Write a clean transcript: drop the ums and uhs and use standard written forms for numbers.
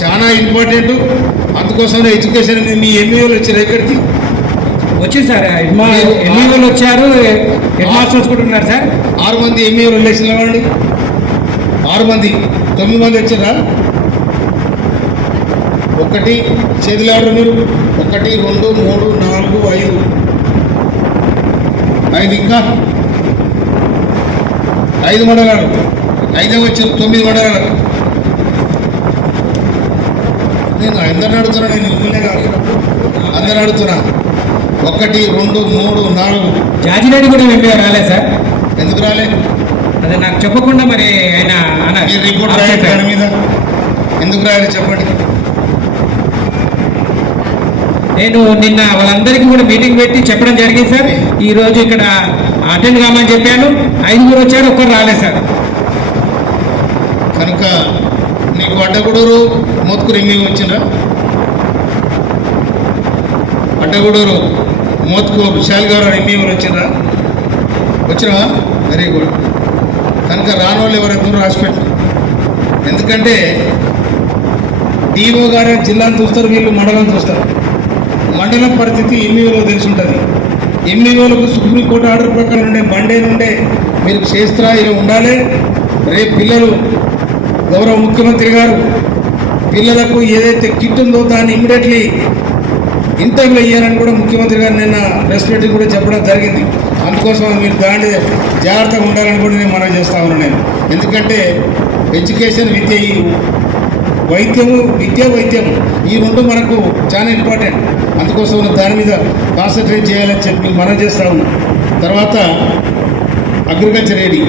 చాలా ఇంపార్టెంట్. అందుకోసం ఎడ్యుకేషన్ మీ ఎంఈఓలు వచ్చారు ఎక్కడికి వచ్చింది సార్. ఎంఈఓలు వచ్చారు, హెడ్ మాస్టర్స్ కూడా ఉన్నారు సార్. 6 మంది ఎంఈఓలు ఎలక్షన్ ఇవ్వండి. 6 మంది 9 మంది వచ్చారా? ఒకటి చేతులాడు మీరు 1 2 3 4 5 ఇంకా 5 మండలాలు. 5 వచ్చారు 9 మండలాలు. నేను అందరిని అడుగుతున్నా, నేను ఇవ్వలే కాదు, అందరిని అడుగుతున్నా. 1 2 3 4 జాజిరెడ్డి కూడా ఎంపీ రాలేదు సార్. ఎందుకు రాలే? అదే నాకు చెప్పకుండా మరి ఆయన మీరు రిపోర్ట్ రాయాలి దాని మీద. ఎందుకు రాయాలి చెప్పండి. నేను నిన్న వాళ్ళందరికీ కూడా మీటింగ్ పెట్టి చెప్పడం జరిగింది సార్. ఈ రోజు ఇక్కడ అటెండ్ కామని చెప్పాను. 5 వచ్చారు, 1 రాలేదు సార్. కనుక నీకు అడ్డగూడూరు మోత్కూరు ఎంఈ వచ్చిందా? అడ్డగూడూరు మోత్కూరు శాలిగౌరవ ఎంఈఓలు వచ్చిందా? వచ్చినా? Very good. కనుక రాని వాళ్ళు ఎవరెవరు రాసిపెట్టు. ఎందుకంటే డిఓ గారు జిల్లాను చూస్తారు, వీళ్ళు మండలం చూస్తారు. మండలం పరిస్థితి ఎంఈఓలో తెలిసి ఉంటుంది. ఎంఈఓలకు సుప్రీంకోర్టు ఆర్డర్ ప్రకారం ఉండే మండే నుండే మీరు క్షేత్రస్థాయిలో ఉండాలి. రేపు పిల్లలు గౌరవ ముఖ్యమంత్రి గారు పిల్లలకు ఏదైతే కిట్ ఉందో దాన్ని ఇమ్మీడియట్లీ ఇంటర్వ్యూ అయ్యారని కూడా ముఖ్యమంత్రి గారు నిన్న ప్రెస్ మీటింగ్ కూడా చెప్పడం జరిగింది. అందుకోసం మీరు దాంట్లో జాగ్రత్తగా ఉండాలని కూడా నేను మనం చేస్తా ఉన్నాను నేను. ఎందుకంటే ఎడ్యుకేషన్ విద్య, ఈ వైద్యము వైద్యం ఈ 2 మనకు చాలా ఇంపార్టెంట్. అందుకోసం దాని మీద కాన్సన్ట్రేట్ చేయాలని చెప్పి మనం చేస్తూ ఉన్నాం. తర్వాత అగ్రికల్చర్ ఏడి